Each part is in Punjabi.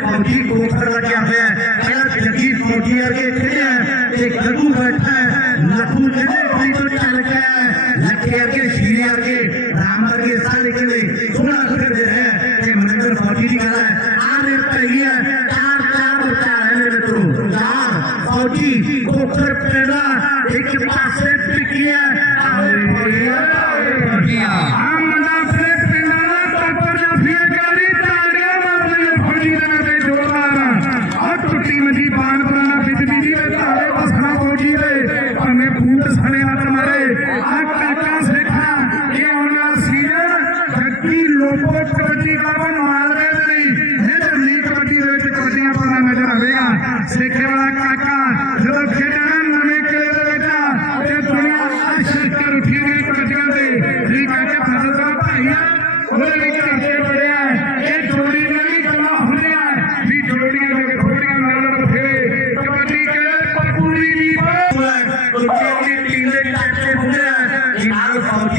ਫੌਜੀ ਕੋਖਰ ਲੱਗਿਆ ਹੋਇਆ ਹੈ। ਪਹਿਲਾਂ ਜੱਗੀ ਫੌਜੀ ਵਰਗੇ ਖੜਿਆ ਤੇ ਗੱਗੂ ਬੈਠਾ ਲੱਖੂ ਜਿਹੜੇ ਕੋਈ ਤੋਂ ਚੱਲ ਗਿਆ ਲੱਖੇ ਵਰਗੇ ਸ਼ੀਰੇ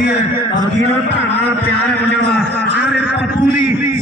ਨਾਲ ਫੌਜੀ ਹੈ ਫੌਜੀਆਂ ਨਾਲ ਭਾਣਾ ਪਿਆਰ ਹੈ ਮੁੰਡਿਆਂ ਦਾ। ਆ ਪੱਪੂ ਦੀ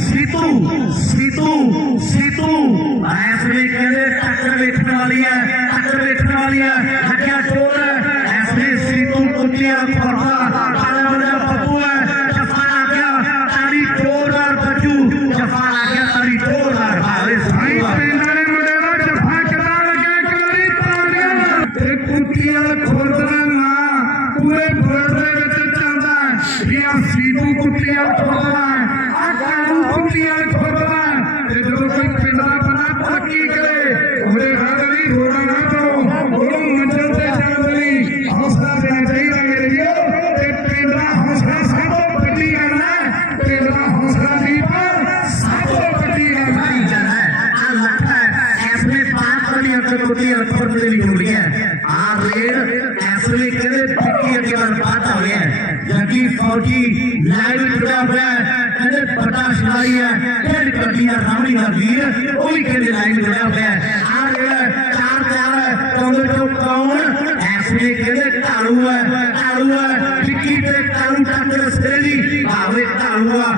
ਬੰਦੇ ਦੀ ਡੋਲੀ ਹੈ। ਆ ਰੇਡ ਇਸ ਵੇਲੇ ਕਹਿੰਦੇ ਟਿੱਕੀ ਅੱਗੇ ਵੱਲ ਬਾਅਦ ਆ ਰਿਹਾ ਹੈ? ਜਦਕਿ ਫੌਜੀ ਲਾਈਨ ਜੁੜਿਆ ਹੋਇਆ ਹੈ। ਕਹਿੰਦੇ ਪਤਾ ਸ਼ਿਵਾਈ ਹੈ। ਕਿਹੜੀ ਗੱਡੀ ਦਾ ਰਾਮੀ ਦਾ ਵੀਰ, ਉਹ ਵੀ ਕਹਿੰਦੇ ਲਾਈਨ ਜੁੜਿਆ ਹੋਇਆ ਹੈ। ਆ ਜਿਹੜਾ ਚਾਰ ਚਾਰ ਕੌਂਗਲ ਚੋਂ ਕੌਣ? ਇਸ ਵੇਲੇ ਕਹਿੰਦੇ ਢਾਲੂ ਹੈ? ਢਾਲੂ ਹੈ ਟਿੱਕੀ ਤੇ ਕਾਲੂ ਚੱਕ ਰਸਤੇ ਦੀ ਭਾਵੇਂ ਢਾਲੂ ਆ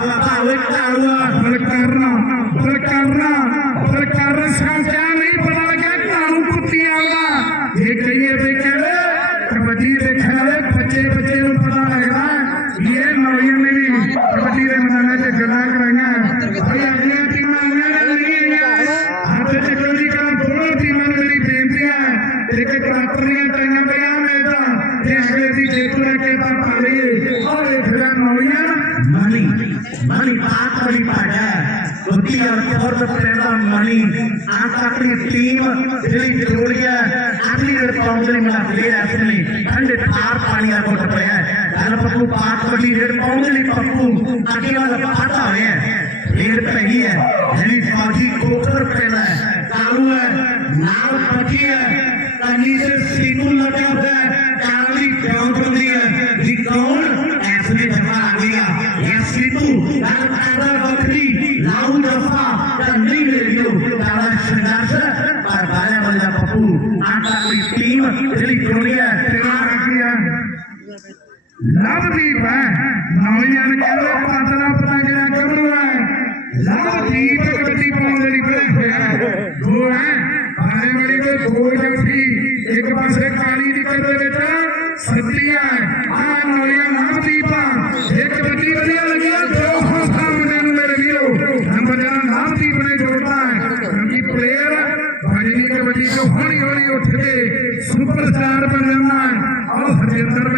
ਦਾ ਦੇ ਲਈ ਠੰਡੇ ਠਾਰ ਪਾਣੀ ਦਾ ਘੁੱਟ ਪਿਆ ਗੱਲ ਪੱਪੂ ਪਾਕ ਵੱਡੀ ਰੇਡ ਪਾਉਣ ਲਈ ਪੱਪੂ ਅੱਗੇ ਵਾਲਾ ਫਾਟਾ ਹੋਇਆ ਹੈ। ਪਈ ਹੈ। ਜਿਹੜੀ ਫੌਜੀ ਕੋਕਰ ਪੈਣਾ ਹੈ। ਕਾਲੂ ਹੈ। ਨਾਲ ਫੌਜੀ ਹੈ। ਕੰਨੀ ਸੇ ਸੀਨੂ ਲੱਗਿਆ ਹੋਇਆ ਹੈ ਕਾਲੀ ਕਿਉਂ ਚੁੰਦੀ ਹੈ ਵੀ ਕੌਣ ਐਸਲੇ ਜਮਾ ਆ ਗਿਆ ਇਹ ਸੀਤੂ ਗੱਲ ਕਰਦਾ ਵਕਤੀ ਲਾਉ ਦਫਾ ਤਾਂ ਨਹੀਂ ਲੈ ਲਿਓ ਦਾਦਾ ਸੰਘਰਸ਼ ਪਰ ਬਾਲੇ ਵਾਲੇ ਦਾ ਪੱਪੂ ਆਟਾ ਕੋਈ ਟੀਮ ਜਿਹੜੀ ਜੋੜੀ ਹੈ ਤੇਰਾ ਰੱਖਿਆ ਲਵਦੀਪ ਹੈ। ਨੌਜਵਾਨ ਕਹਿੰਦੇ ਪੱਤ ਪਤਾ ਕਿਹੜਾ ਗੱਭਰੂ ਹੈ। ਲਵਦੀਪ ਕਬੱਡੀ ਪਾਉਣ ਦੇ ਲਈ ਬਣੇ ਹੋਇਆ ਹੈ। ਦੋ ਹੈ। ਬਾਰੇ ਬੜੀ ਕੋਈ ਗੋਲ ਜੱਫੀ ਇੱਕ ਪਾਸੇ ਕਾਲੀ ਨਿਕਲ ਦੇ ਵਿੱਚ ਸੱਤੀ ਹੈ। ਆ ਨੌਜਵਾਨ ਲਵਦੀਪ ਇਹ ਕਬੱਡੀ ਵਧੀਆ ਲੱਗਿਆ। ਜੋ ਹੌਸਲਾ ਮੁੰਡੇ ਨੂੰ ਮੇਰੇ ਵੀਰੋ। ਨੰਬਰ ਜਿਹੜਾ ਲਵਦੀਪ ਨੇ ਜੋੜਦਾ ਹੈ। ਕਿਉਂਕਿ ਪਲੇਅਰ ਭਜਨੀ ਕਬੱਡੀ ਤੋਂ ਹੌਲੀ ਹੌਲੀ ਉੱਠ ਕੇ ਸੁਪਰਸਟਾਰ ਬਣ ਜਾਂਦਾ ਹੈ। ਹਰਜਿੰਦਰ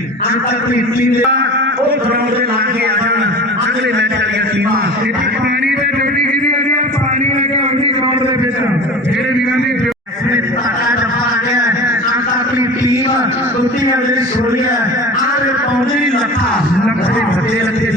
ਤੁਹਾਡੀ ਅਗਲੀ ਸੋਲੀਆ ਆਰੇ ਪੌਂਦੀ ਲੱਖਾ ਲੱਖੇ ਲੱਖੇ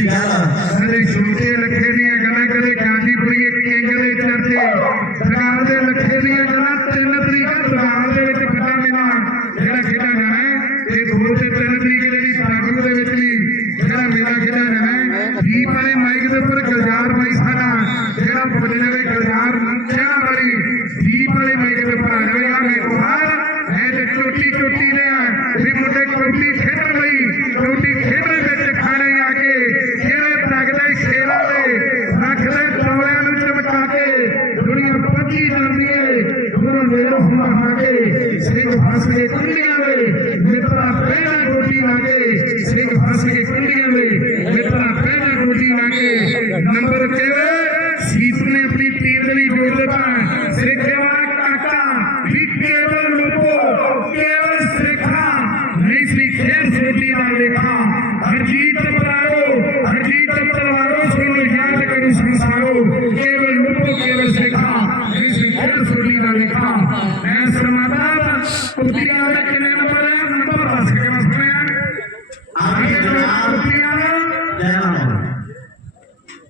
ਖੇਡਣਾ ਖੇਡਿਆ ਜਾਣਾ ਜੀ ਵਾਲੇ ਮਾਈਕ ਦੇ ਉੱਪਰ ਗਲਜਾਰ ਬਾਈ ਸਾਡਾ, ਜਿਹੜਾ ਬੋਲਣੇ ਦੇ ਗਲਜਾਰ ਨੰਚਿਆ।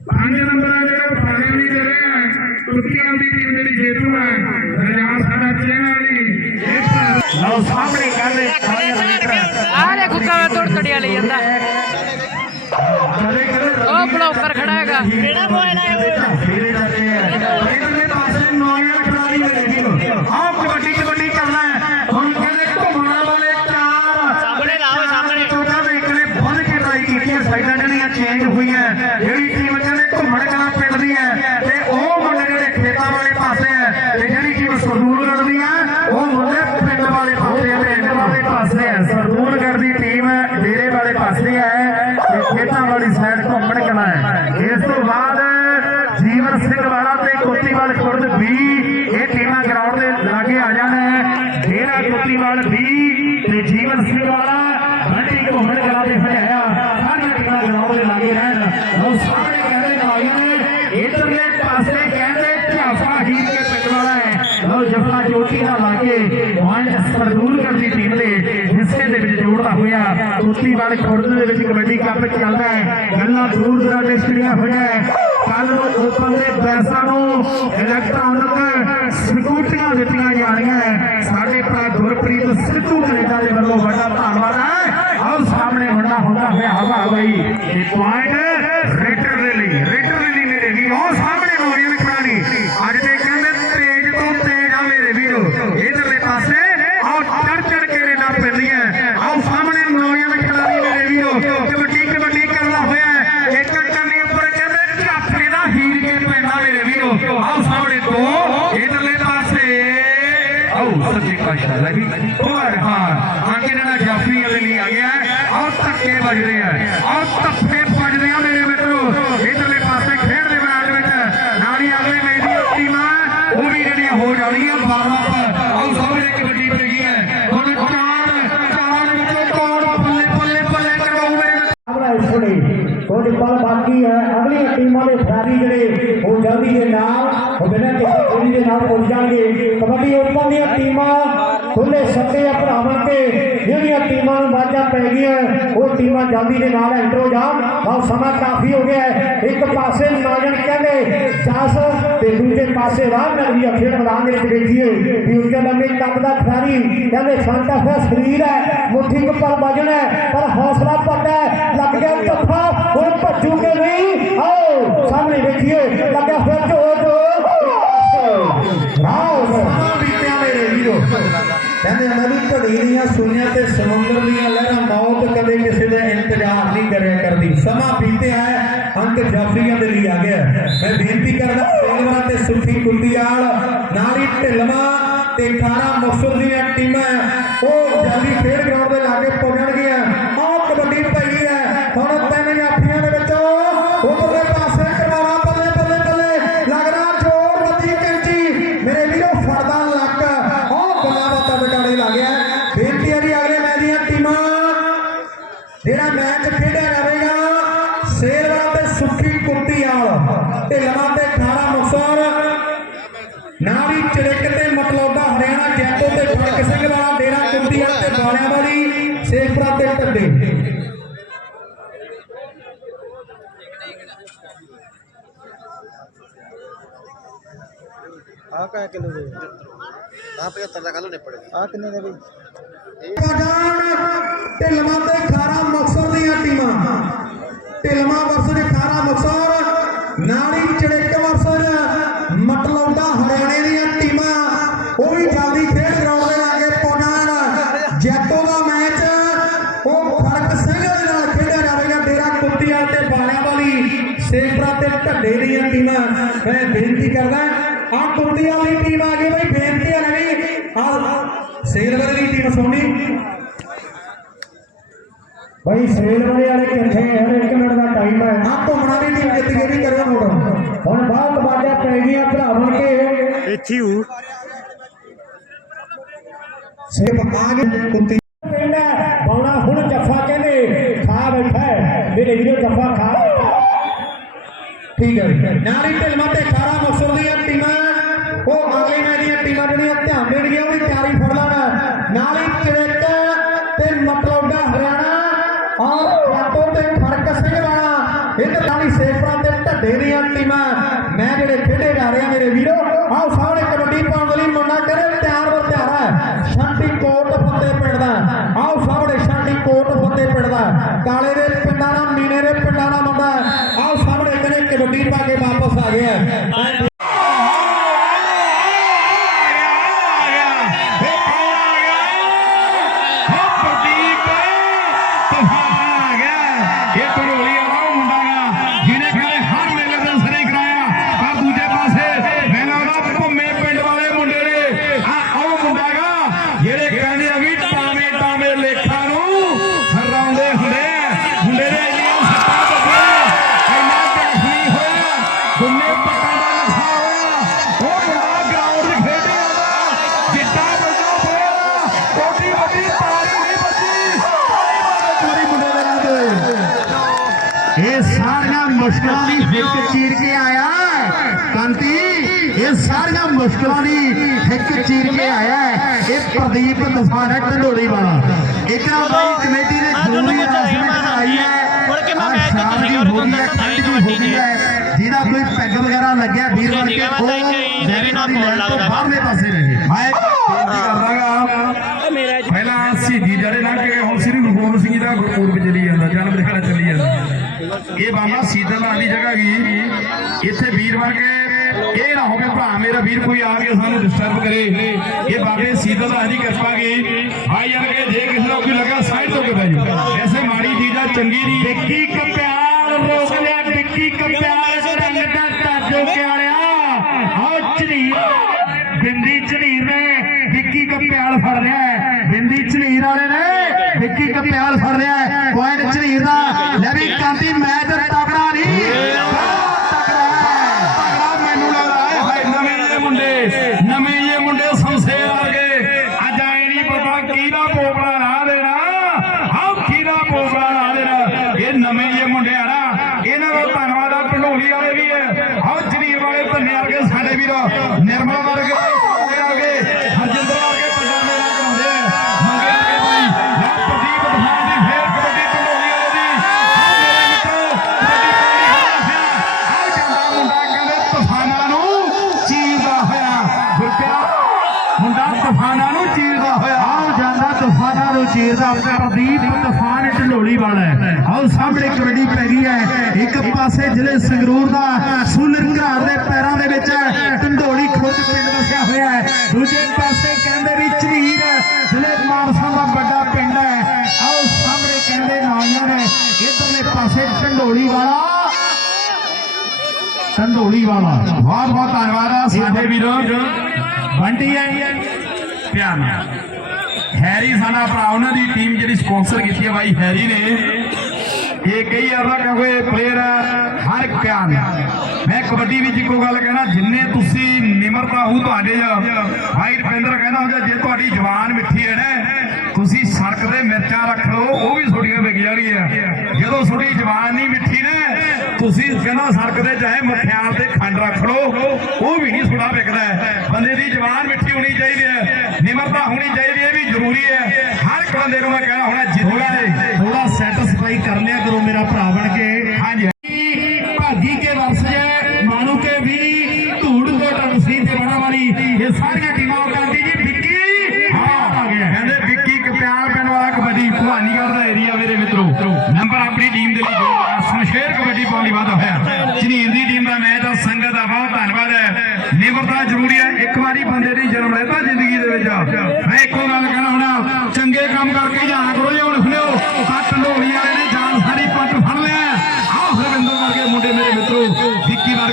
ਪੰਜ ਨੰਬਰਾਂ ਜਿਹੜਾ ਫਾੜੇ ਨਹੀਂ ਦੇ ਰਿਹਾ। ਕੁੱਤੀਆਂ ਦੀ ਟੀਮ ਜਿਹੜੀ ਜੇਤੂ ਹੈ ਰਜਾ ਸਾਡਾ ਚੇਨਾ ਜੀ। ਲਓ ਸਾਹਮਣੇ ਕਹਿੰਦੇ ਆ ਲੈ ਕੁੱਕਾ ਵੇ ਤੋੜ ਤੜਿਆ ਲਈ ਜਾਂਦਾ। ਉਹ ਬਲੌਕਰ ਖੜਾ ਹੈਗਾ। ਕਿਹੜਾ ਮੋਬਾਈਲ ਹੈ ਫੇਰੇ ਜਾਂਦੇ ਆ ਇਹਦੇ ਪਾਸੇ ਨੌਜਵਾਨ ਖਿਡਾਰੀ ਨੇ ਦੇਖੀ ਆਹ ਕਬੱਡੀ ਕਬੱਡੀ ਚੱਲਦਾ ਹੈ ਹੁਣ ਕਹਿੰਦੇ ਘੁੰਮਣਾ ਵਾਲੇ ਚਾਰ ਸਾਹਮਣੇ ਲਾਓ ਸਾਹਮਣੇ ਚੋਟਾ ਵੇਖ ਨੇ ਬਹੁਤ ਕੇ ਟਰਾਈ ਕੀਤੀ ਹੈ ਸਾਈਡਾਂ ਜਿਹੜੀਆਂ ਚੇਂਜ ਹੋਈਆਂ ਜਿਹੜੀ ਟੀਮ ਕਹਿੰਦੇ ਘੁੰਮਣ ਕਲਾ ਪਿੰਡ ਦੀ ਹੈ ਤੇ ਉਹ ਮੁੰਡੇ ਜਿਹੜੇ ਖੇਤਾਂ ਵਾਲੇ ਪਾਸੇ ਹੈ ਤੇ ਜਿਹੜੀ ਟੀਮ ਸਰਦੂਲਗੜ੍ਹ ਦੀ ਹੈ ਉਹ ਮੁੰਡੇ ਪਿੰਡ ਵਾਲੇ ਪਾਸੇ ਹੈ ਪਿੰਡ ਵਾਲੇ ਪਾਸੇ ਹੈ ਸਰਦੂਲਗੜ੍ਹ ਦੀ ਟੀਮ ਡੇਰੇ ਵਾਲੇ ਪਾਸੇ ਹੈ ਤੇ ਖੇਤਾਂ ਵਾਲੀ ਸਾਈਡ ਘੁੰਮਣ ਕਲਾ ਹੈ ਇਸ ਤੋਂ ਬਾਅਦ ਜੀਵਨ ਸਿੰਘ ਵਾਲਾ ਤੇ ਕੋਤੀਵਾਲ ਖੁਰਦ ਵੀ ਇਹ ਟੀਮਾਂ ਗਰਾਊਂਡ ਦੇ ਲਾਗੇ ਆ ਜਾਣ ਡੇਰਾ ਕੋਤੀਵਾਲ ਵੀ ਤੇ ਜੀਵਨ ਸਿੰਘ ਵਾਲਾ ਬੰਟੀ ਘੁੰਮਣ ਕਲਾ ਦੇ ਫੜਿਆ ਸਾਰੀਆਂ ਟੀਮਾਂ ਗਰਾਊਂਡ ਦੇ ਲਾਗੇ ਰਹਿਣ ਉਹ ਸਾਰੇ ਕਹਿੰਦੇ ਨਾਈਆਂ ਨੇ ਇਧਰਲੇ ਪਾਸੇ ਕਹਿੰਦੇ ਝਾਫਾ ਹੀਰ ਕੇ ਪਿੰਡ ਵਾਲਾ ਹੈ। ਲਓ ਜਫਾ ਜੋਤੀ ਦਾ ਲਾਗੇ ਪੁਆਇੰਟ ਸਰਦੂਲ ਕਰਦੀ ਟੀਮ ਦੇ ਹਿੱਸੇ ਦੇ ਵਿੱਚ ਜੋੜਦਾ ਹੋਇਆ। ਕੋਤੀਵਾਲ ਖੁਰਦ ਦੇ ਵਿੱਚ ਕਬੱਡੀ ਕੱਪ ਚੱਲਦਾ ਹੈ। ਗੱਲਾਂ ਦੂਰ ਦਰਾਡੇ ਛੜੀਆਂ ਹੋਈਆਂ ਕੱਲ ਨੂੰ ਓਪਨ ਦੇ ਪੈਸਾ ਨੂੰ ਇਲੈਕਟ੍ਰੋਨਿਕ ਸਕੂਟੀਆਂ ਦਿੱਤੀਆਂ ਜਾਣੀਆਂ ਹੈ। ਸਾਡੇ ਭਰਾ ਗੁਰਪ੍ਰੀਤ ਸਿੱਧੂ ਕੈਨੇਡਾ ਦੇ ਵੱਲੋਂ ਵੱਡਾ ਧੰਨਵਾਦ ਹੈ। ਆਓ ਸਾਹਮਣੇ ਵੱਡਾ ਹੁੰਦਾ ਹੋਇਆ ਹਵਾ ਗਈ ਇਹ ਪੁਆਇੰਟ ਟੀਮਾਂ ਜਲਦੀ ਦੇ ਨਾਲ ਐਂਟਰ ਹੋ ਜਾਣ ਆਹ ਸਮਾਂ ਕਾਫੀ ਹੋ ਗਿਆ ਹੈ। ਇੱਕ ਪਾਸੇ ਨੌਜਣ ਕਹਿੰਦੇ 10 ਤੇ ਦੂਜੇ ਪਾਸੇ ਰਾਮ ਨਗਰੀ ਖੇਡ ਮੈਦਾਨ ਦੇ ਵਿੱਚ ਦੇਖੀਏ ਵੀ ਉੱਚੇ ਲੰਮੇ ਕੱਪ ਦਾ ਖਿਡਾਰੀ ਕਹਿੰਦੇ ਸੰਤਾ ਫਿਰ ਸਰੀਰ ਹੈ ਮੁੱਠੀ ਕੁ ਪਰ ਵਜਣਾ ਹੈ, ਪਰ ਹੌਸਲਾ ਪੱਕਾ ਹੈ। ਲੱਗ ਗਿਆ ਧੱਫਾ ਹੁਣ ਭੱਜੂਗੇ ਨਹੀਂ। ਆਓ ਸਾਹਮਣੇ ਵੇਖੀਏ ਲੱਗਾ ਫਿਰ ਝੋਟ ਰਾਓ ਸਮਾਂ ਬੀਤਿਆ ਮੇਰੇ ਵੀਰੋ ਕਹਿੰਦੇ ਨਦੀ ਘੜੀ ਦੀਆਂ ਸੁਣੀਆਂ ਤੇ ਸਮੁੰਦਰ ਦੀਆਂ ਲਹਿਰਾਂ ਮੌਤ ਕਦੇ ਕਿਸੇ ਦਾ ਇੰਤਜ਼ਾਰ ਨਹੀਂ ਕਰਿਆ ਕਰਦੀ। ਸਮਾਂ ਬੀਤਿਆ ਹੈ ਅੰਕ ਜਾਫਰੀਆਂ ਦੇ ਲਈ ਆ ਗਿਆ ਮੈਂ ਬੇਨਤੀ ਕਰਦਾ ਸੇਲਵਾ ਤੇ ਸੁਖੀ ਕੁੰਡੀਆਲ ਨਾਲੀ ਢਿਲਵਾ ਤੇ ਖਾਰਾ ਮੁਕਤਸਰ ਦੀਆਂ ਟੀਮਾਂ, ਉਹ ਜਲਦੀ ਖੇਡ ਗਰਾਊਂਡ ਦੇ ਲਾਗੇ ਪਹੁੰਚਣਗੀਆਂ ਆ ਕਬੱਡੀ ਵਾਲੀ ਸੇਖਪੁਰਾ ਤੇ ਢੱਡੇ ਆ ਕਾ ਕਿਲੋ ਦੇ? ਆ 75 ਦਾ ਕੱਲ ਨਿਪੜ ਗਿਆ। ਆ ਕਿੰਨੇ ਦੇ ਬਈ? ਢਿਲਵਾਂ ਤੇ ਖਾਰਾ ਮੁਕਤਸਰ ਦੀਆਂ ਟੀਮਾਂ। ਢਿਲਵਾਂ ਵਰਸਨ ਖਾਰਾ ਮੁਕਤਸਰ ਨਾਲੀ ਚੜਕ ਵਰਸਨ ਮਤਲਬਾ ਹਰਿਆਣੇ ਦੀਆਂ ਟੀਮਾਂ। ਉਹ ਵੀ ਢੱਡੇ ਦੀਆਂ ਟੀਮਾਂ ਮੈਂ ਬੇਨਤੀ ਕਰਦਾ ਆ ਕੁੱਤੀਆਂ ਵਾਲੀ ਟੀਮ ਆ ਗਈ ਬਈ ਬੇਨਤੀ ਹੈ ਨਹੀਂ ਆ ਸੇਲਵਰ ਦੀ ਟੀਮ ਸੋਣੀ ਭਾਈ ਸੇਲਵਰੇ ਵਾਲੇ ਕਿੱਥੇ ਹਨ ਇੱਕ ਮਿੰਟ ਦਾ ਟਾਈਮ ਹੈ ਆ ਘੁੰਮਣਾ ਦੀ ਟੀਮ ਜਿੱਤ ਗਈ ਨਹੀਂ ਕਰਿਆ ਮੁੜ ਹੁਣ ਬਾਹਰ ਬਾਜਾ ਪੈ ਗਈਆਂ ਭਰਾ ਬਣ ਕੇ ਇੱਥੇ ਹੂ ਸੇਬ ਆ ਗਏ ਕੁੱਤੀ। ਪਿੰਡ ਹੈ ਬੌਣਾ ਹੁਣ ਜੱਫਾ ਕਹਿੰਦੇ ਖਾ ਬੈਠਾ। ਮੇਰੇ ਵੀਰੋ ਜੱਫਾ ਖਾ। ਠੀਕ ਹੈ। ਜੀ। ਨਾਰੀ ਢਿਲਮਾ ਤੇ ਖਾਰਾ ਮੁਕਤਸਰ ਦੀਆਂ ਟੀਮਾਂ। ਉਹ ਅਗਲੇ ਮੈਚ ਦੀਆਂ ਟੀਮਾਂ ਜਿਹੜੀਆਂ ਧਿਆਨ ਦੇਣਗੀਆਂ ਉਹ ਤਿਆਰੀ ਫੜ ਲੈਣ। ਨਾਲੀ ਕਿਰਕ ਤੇ ਮਤਲੌਡਾ ਹਰਿਆਣਾ ਔਰ ਜਾਤੋ ਤੇ ਫ਼ਰਕ ਸਿੰਘ ਵਾਲਾ। ਇੱਧਰ ਨਾਲੀ ਸੇਫਰਾ ਤੇ ਢੱਡੇ ਦੀਆਂ ਟੀਮਾਂ। ਮੈਂ ਜਿਹੜੇ ਖੇਡੇ ਜਾ ਰਹੇ ਆ ਮੇਰੇ ਵੀਰੋ, ਆਓ ਸਾਹਮਣੇ ਕਬੱਡੀ ਪਾਉਣ ਲਈ ਮੁੰਡਾ ਕਰੇ ਤਿਆਰ ਵਰ ਤਿਆਰ ਹੈ ਕੋਟ ਫੱਤੇ ਪਿੰਡ ਦਾ। ਕੋਟ ਫੱਤੇ ਪਿੰਡ ਦਾ। ਕਾਲੇ ਦੇ ਪਿੰਡਾਂ ਦਾ, ਮੀਨੇ ਦੇ ਪਿੰਡਾਂ ਦਾ ਮੁੰਡਾ। ਆਹ ਸਾਹਮਣੇ ਕਰੇ ਕਬੱਡੀ ਪਾ ਕੇ ਵਾਪਸ ਆ ਗਿਆ। ਮੁਸ਼ਕਲਾਂ ਦੀ ਹਿੱਕ ਚੀਰ ਕੇ ਆਇਆ। ਕਾਂਤੀ ਇਹ ਸਾਰੀਆਂ ਮੁਸ਼ਕਲਾਂ ਦੀ ਹਿੱਕ ਚੀਰ ਕੇ ਆਇਆ। ਇਹ ਪ੍ਰਦੀਪ ਹੈ ਢੰਡੋਲੀ ਵਾਲਾ। ਇਤਨਾ ਬੜੀ ਕਮੇਟੀ ਦੇ ਜ਼ਰੂਰੀ ਆਈ ਹੈ। ਮੁੜ ਕੇ ਮੈਂ ਮੈਚ ਤੇ ਤੁਸੀਂ ਹੋ ਗਈ ਹੈ ਠੰਡ ਦੀ ਹੋ। ਜਿਹਦਾ ਕੋਈ ਪੈਗ ਵਗੈਰਾ ਲੱਗਿਆ ਵੀਰ ਕੇ ਉਹ ਡੈਰੀ ਦੀ ਲਾਈਨ ਤੋਂ ਬਾਹਰਲੇ ਪਾਸੇ ਗਈ ਬਣ ਕੇ ਇਹ ਨਾ ਹੋਵੇ ਭਰਾ, ਮੇਰਾ ਵੀਰ ਕੋਈ ਆ ਕੇ ਸਾਨੂੰ ਡਿਸਟਰਬ ਕਰੇ। ਇਹ ਬਾਬੇ ਸੀਤਲਨਾਥ ਦੀ ਕਿਰਪਾ ਗਈ ਆਈ ਜਾਣ ਕੇ ਜੇ ਕਿਸੇ ਨੂੰ ਕੋਈ ਲੱਗਾ, ਸਾਈਡ ਤੋਂ ਕੇ ਬਹਿ ਐਸੇ ਮਾੜੀ ਚੀਜ਼ ਆ, ਚੰਗੀ ਨਹੀਂ ਟਿੱਕੀ ਕਪਿਆਲ ਰੋਕ ਲਿਆ ਟਿੱਕੀ ਕਪਿਆਲ ਰੰਗ ਦਾ ਤਾਜੋ ਕਿਆਲਿਆ ਆਓ ਝਰੀਰ ਬਿੰਦੀ ਝਰੀਰ ਨੇ ਵਿੱਕੀ ਕਪਿਆਲ ਫੜ ਰਿਹਾ ਹੈ। ਬਿੰਦੀ ਝਨੀਰ ਵਾਲੇ ਨੇ ਵਿੱਕੀ ਕਪਿਆਲ ਫੜ ਰਿਹਾ ਹੈ। ਪੁਆਇੰਟ ਝਨੀਰ ਦਾ ਇਹ ਨਵੇਂ ਜਿਹੇ ਮੁੰਡੇ ਆ ਨਾ ਇਹਨਾਂ ਦਾ ਧੰਨਵਾਦ ਆ ਢੰਡੋਲੀ ਵਾਲੇ ਵੀ ਹੈ ਆਹ ਜਰੀਰ ਵਾਲੇ ਧੰਨੇ ਵਰਗੇ ਸਾਡੇ ਵੀਰ ਨਿਰਮਲ ਵਰਗੇ ਸਾਡੇ ਵਰਗੇ ਹਰਜਿੰਦਰ ਵਰਗੇ ਵੱਡਾ ਮੇਲਾ ਕਰਾਉਂਦੇ ਆ। ਮੰਗੇ ਵਰਗੇ ਭਾਈ ਲੈ ਪ੍ਰਦੀਪ ਤੂਫਾਨ ਦੀ ਫੇਰ ਕਬੱਡੀ ਢੰਡੋਲੀ ਵਾਲੇ ਦੀ। ਆਹ ਮੇਰੇ ਮਿੱਤਰੋ ਕਬੱਡੀ ਆਹ ਜਾਂਦਾ ਮੁੰਡਾ ਕਹਿੰਦੇ ਤੂਫਾਨਾਂ ਨੂੰ ਚੀਰਦਾ ਹੋਇਆ। ਗੁਰਪਿਆ ਮੁੰਡਾ ਤੂਫਾਨਾਂ ਨੂੰ ਚੀਰਦਾ ਹੋਇਆ। ਆਓ ਜਾਂਦਾ ਤੂਫਾਨਾਂ ਨੂੰ ਚੀਰਦਾ ਪ੍ਰਦੀਪ ਤੂਫਾਨ ਢਲੋਲੀ ਵਾਲਾ ਹੈ ਆਓ ਸਾਹਮਣੇ ਕਬੱਡੀ ਪੈ ਗਈ ਹੈ ਇੱਕ ਪਾਸੇ ਜ਼ਿਲ੍ਹੇ ਸੰਗਰੂਰ ਦਾ ਸੂਲਰ ਘਾਟ ਦੇ ਪੈਰਾਂ ਦੇ ਵਿੱਚ ਢੰਡੋਲੀ ਖੁਰਦ ਪਿੰਡ ਵਸਿਆ ਹੋਇਆ ਹੈ। ਦੂਜੇ ਪਾਸੇ ਕਹਿੰਦੇ ਵੀ ਝਨੀਰ ਜ਼ਿਲ੍ਹੇ ਮਾਨਸਾ ਦਾ ਵੱਡਾ ਪਿੰਡ ਹੈ। ਆਓ ਸਾਹਮਣੇ ਕਹਿੰਦੇ ਨਾਲੀਆਂ ਨੇ ਇਧਰਲੇ ਪਾਸੇ ਢੰਡੋਲੀ ਵਾਲਾ। ਢੰਡੋਲੀ ਵਾਲਾ। ਬਹੁਤ ਬਹੁਤ ਧੰਨਵਾਦ ਆ ਸਾਡੇ ਵੀਰੋ। ਬੰਟੀ ਹੈ ਧਿਆਨ ਹੈਰੀ ਸਾਡਾ ਭਰਾ, ਉਹਨਾਂ ਦੀ ਟੀਮ ਜਿਹੜੀ ਸਪਾਂਸਰ ਕੀਤੀ ਹੈ ਬਾਈ ਹੈਰੀ ਨੇ। ਇਹ ਕਈ ਵਾਰ ਦਾ ਕਿਉਂਕਿ ਪਲੇਅਰ ਹਰ ਇੱਕ ਪਿਆਰ ਮੈਂ ਕਬੱਡੀ ਵਿੱਚ ਇੱਕੋ ਗੱਲ ਕਹਿਣਾ, ਜਿੰਨੇ ਤੁਸੀਂ ਨਿਮਰਤਾ ਹੋ ਤੁਹਾਡੇ ਭਾਈ ਰਪਿੰਦਰ ਕਹਿੰਦਾ ਹੁੰਦਾ, ਜੇ ਤੁਹਾਡੀ ਜ਼ੁਬਾਨ ਮਿੱਠੀ ਹੈ ਨਾ, ਤੁਸੀਂ ਸੜਕ ਤੇ ਮਿਰਚਾਂ ਰੱਖ ਲਓ, ਉਹ ਵੀ ਤੁਹਾਡੀਆਂ ਵਿਕ ਜਾਣਗੀਆਂ। ਜਦੋਂ ਤੁਹਾਡੀ ਜ਼ੁਬਾਨ ਨਹੀਂ ਮਿੱਠੀ ਨਾ, ਤੁਸੀਂ ਕਹਿੰਦਾ ਸੜਕ ਦੇ ਚਾਹੇ ਮਖਿਆਲ ਤੇ ਖੰਡ ਰੱਖ ਲਓ, ਉਹ ਵੀ ਨਹੀਂ ਥੋੜਾ ਵਿਕਦਾ। ਹੈ। ਬੰਦੇ ਦੀ ਜ਼ੁਬਾਨ ਮਿੱਠੀ ਹੋਣੀ ਚਾਹੀਦੀ ਹੈ ਨਿਮਰਤਾ ਹੋਣੀ ਚਾਹੀਦੀ ਹੈ ਵੀ ਜ਼ਰੂਰੀ ਹੈ। ਹਰ ਇੱਕ ਬੰਦੇ ਨੂੰ ਮੈਂ ਕਹਿਣਾ ਹੋਣਾ ਜਿੱਤਣਾ ਥੋੜਾ ਸੈਟੀਸਫਾਈ ਕਰ ਲਿਆ ਕਰੋ ਮੇਰਾ ਭਰਾ ਬਣ ਕੇ। ਹਾਂਜੀ।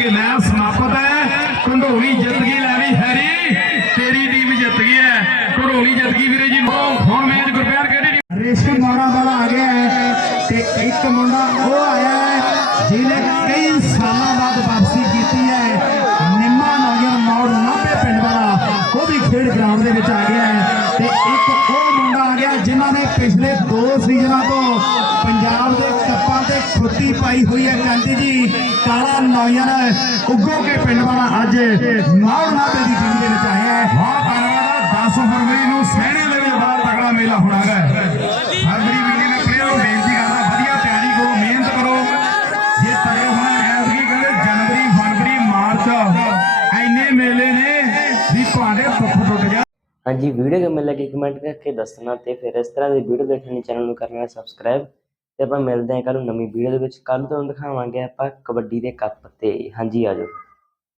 ਵਿੱਕੀ ਵਰਗੇ ਮੈਂ ਸਮਾਪਤ ਹੈ। ਕੰਡੋਲੀ ਜਿੱਤ ਗਈ, ਲੈ ਵੀ ਹੈਰੀ। ਤੇਰੀ ਟੀਮ ਜਿੱਤ ਗਈ ਹੈ। ਢੰਡੋਲੀ ਜਿੱਤ ਗਈ ਵੀਰੇ ਜੀ ਹੁਣ ਮੈਚ ਗੁਰਪਿਆਰ ਕਿਹੜੀ ਟੀਮ ਰੇਸ਼ਮ ਮੋੜਾ ਵਾਲਾ ਆ ਗਿਆ ਹੈ ਤੇ ਇੱਕ ਮੁੰਡਾ ਉਹ ਆਇਆ ਹੈ ਜਿਹਨੇ ਕਈ ਸਾਲਾਂ ਬਾਅਦ ਵਾਪਸੀ ਕੀਤੀ ਹੈ। ਨਿੰਮਾ ਨੌਜਰ ਮੌੜ ਨਾਭੇ ਪਿੰਡ ਵਾਲਾ, ਉਹ ਵੀ ਖੇਡ ਗਰਾਊਂਡ ਦੇ ਵਿੱਚ ਆ ਗਿਆ ਹੈ। ਕੱਪਾਂ ਪਾਈ ਹੋਈ ਹੈ ਕਾਂਤੀ ਜੀ। ਕਾਲਾ ਨੌਜਰ ਉੱਗੋ ਕੇ ਪਿੰਡ ਵਾਲਾ ਅੱਜ ਮੌੜ ਨਾਭੇ ਦੀ ਟੀਮ ਦੇ ਵਿੱਚ ਆਇਆ ਹੈ। ਵਾਹ ਕਰਵਾਦਾ 10 ਫਰਵਰੀ ਨੂੰ ਸਹਿਣੇ ਦੇ ਵਿੱਚ ਬੜਾ ਤਕੜਾ ਮੇਲਾ ਹੋਣਾ ਹੈ। ਹਰ ਮੇਰੀ ਨੇ ਪਲੇਅਰ ਨੂੰ ਬੇਨਤੀ ਕਰਦਾ, ਵਧੀਆ ਤਿਆਰੀ ਕਰੋ, ਮਿਹਨਤ ਕਰੋ। ਜੇ ਤਰੇ ਹੋਣਾ, ਐਤਕੀ ਕਹਿੰਦੇ ਜਨਵਰੀ, ਫਰਵਰੀ, ਮਾਰਚ, ਐਨੇ ਮੇਲੇ ਨੇ ਵੀ ਤੁਹਾਡੇ ਦੁੱਖ ਟੁੱਟ ਜਾ ਹਾਂਜੀ, ਵੀਡੀਓ ਕਿਵੇਂ ਲੱਗੀ ਕਮੈਂਟ ਕਰਕੇ ਦੱਸਣਾ ਤੇ ਫਿਰ ਇਸ ਤਰ੍ਹਾਂ ਦੀ ਵੀਡੀਓ ਦੇਖਣ ਲਈ ਚੈਨਲ ਨੂੰ ਕਰਨਾ ਸਬਸਕ੍ਰਾਈਬ ਤੇ ਆਪਾਂ ਮਿਲਦੇ ਹਾਂ ਕੱਲ ਨੂੰ ਨਵੀਂ ਵੀਡੀਓ ਦੇ ਵਿੱਚ। ਕੱਲ ਤੁਹਾਨੂੰ ਦਿਖਾਵਾਂਗੇ ਆਪਾਂ ਕਬੱਡੀ ਦੇ ਕੱਪ ਤੇ। ਹਾਂਜੀ ਆਜੋ